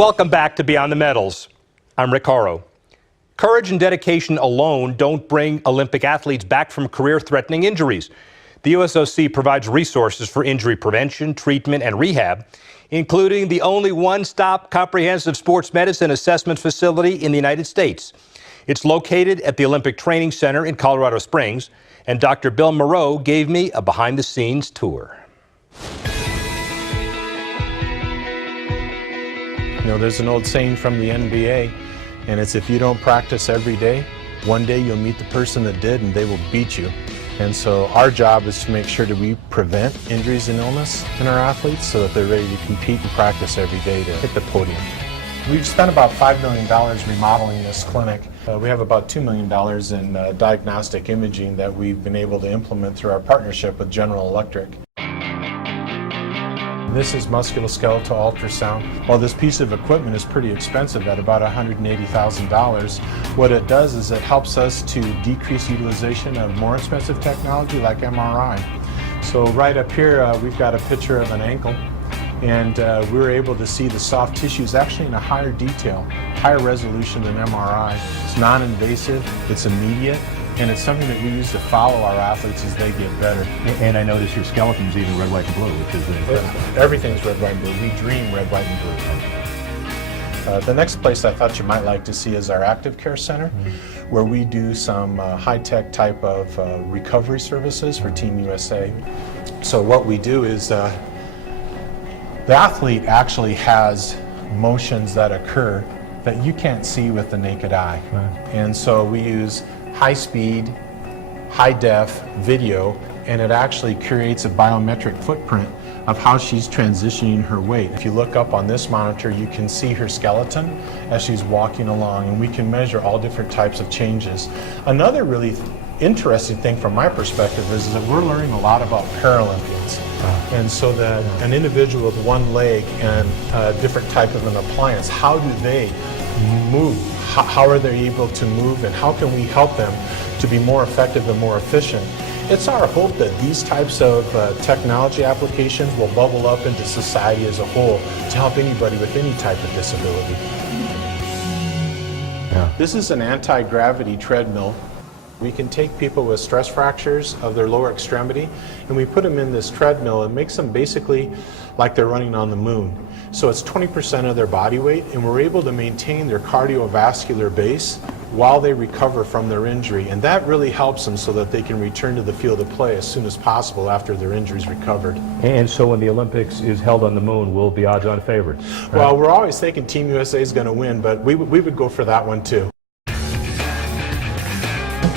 Welcome back to Beyond the Medals. I'm Rick Horrow. Courage and dedication alone don't bring Olympic athletes back from career-threatening injuries. The USOC provides resources for injury prevention, treatment, and rehab, including the only one-stop comprehensive sports medicine assessment facility in the United States. It's located at the Olympic Training Center in Colorado Springs, and Dr. Bill Moreau gave me a behind-the-scenes tour. You know, there's an old saying from the NBA, and it's if you don't practice every day, one day you'll meet the person that did and they will beat you. And so our job is to make sure that we prevent injuries and illness in our athletes so that they're ready to compete and practice every day to hit the podium. We've spent about $5 million remodeling this clinic. We have about $2 million in diagnostic imaging that we've been able to implement through our partnership with General Electric. This is musculoskeletal ultrasound. While this piece of equipment is pretty expensive at about $180,000, what it does is it helps us to decrease utilization of more expensive technology like MRI. So right up here we've got a picture of an ankle, and we're able to see the soft tissues actually in a higher detail, higher resolution than MRI. It's non-invasive, it's immediate, and it's something that we use to follow our athletes as they get better. And I notice your skeleton's even red, white, and blue, which is incredible. Everything's red, white, and blue. We dream red, white, and blue. The next place I thought you might like to see is our Active Care Center, where we do some high-tech type of recovery services for Team USA. So what we do is the athlete actually has motions that occur that you can't see with the naked eye. Right. And so we use high-speed, high-def video, and it actually creates a biometric footprint of how she's transitioning her weight. If you look up on this monitor, you can see her skeleton as she's walking along, and we can measure all different types of changes. Another really interesting thing from my perspective is that we're learning a lot about Paralympians. And so that an individual with one leg and a different type of an appliance, how do they move? How are they able to move, and how can we help them to be more effective and more efficient? It's our hope that these types of technology applications will bubble up into society as a whole to help anybody with any type of disability. Yeah. This is an anti-gravity treadmill. We can take people with stress fractures of their lower extremity, and we put them in this treadmill. It makes them basically like they're running on the moon. So it's 20% of their body weight, and we're able to maintain their cardiovascular base while they recover from their injury. And that really helps them so that they can return to the field of play as soon as possible after their injury's recovered. And so when the Olympics is held on the moon, we'll be odds-on favorites. Right? Well, we're always thinking Team USA is going to win, but we would go for that one too.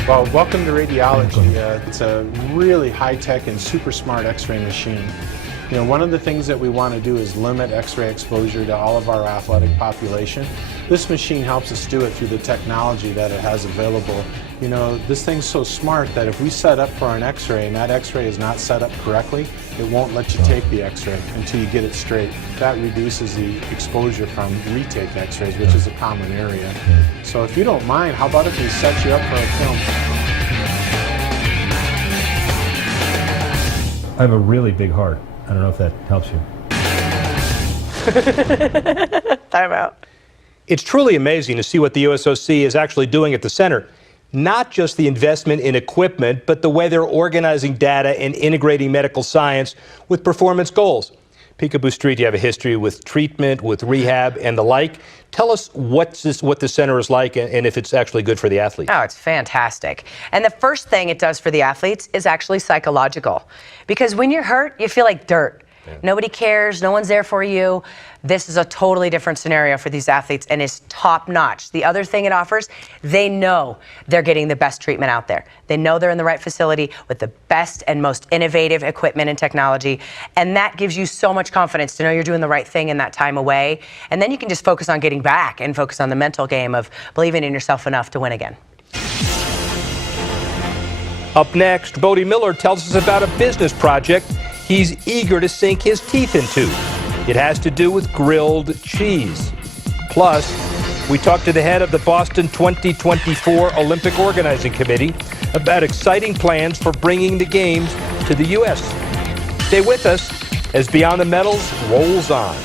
Well, welcome to radiology. It's a really high-tech and super smart X-ray machine. You know, one of the things that we want to do is limit X-ray exposure to all of our athletic population. This machine helps us do it through the technology that it has available. You know, this thing's so smart that if we set up for an X-ray and that X-ray is not set up correctly, it won't let you take the X-ray until you get it straight. That reduces the exposure from retake X-rays, which is a common area. So if you don't mind, how about if we set you up for a film? I have a really big heart. I don't know if that helps you. Time out. It's truly amazing to see what the USOC is actually doing at the center. Not just the investment in equipment, but the way they're organizing data and integrating medical science with performance goals. Peekaboo Street, you have a history with treatment, with rehab, and the like. Tell us what the center is like and if it's actually good for the athletes. Oh, it's fantastic. And the first thing it does for the athletes is actually psychological. Because when you're hurt, you feel like dirt. Yeah. Nobody cares, no one's there for you. This is a totally different scenario for these athletes and is top notch. The other thing it offers, they know they're getting the best treatment out there. They know they're in the right facility with the best and most innovative equipment and technology. And that gives you so much confidence to know you're doing the right thing in that time away. And then you can just focus on getting back and focus on the mental game of believing in yourself enough to win again. Up next, Bodie Miller tells us about a business project he's eager to sink his teeth into. It has to do with grilled cheese. Plus, we talk to the head of the Boston 2024 Olympic Organizing Committee about exciting plans for bringing the Games to the U.S. Stay with us as Beyond the Medals rolls on.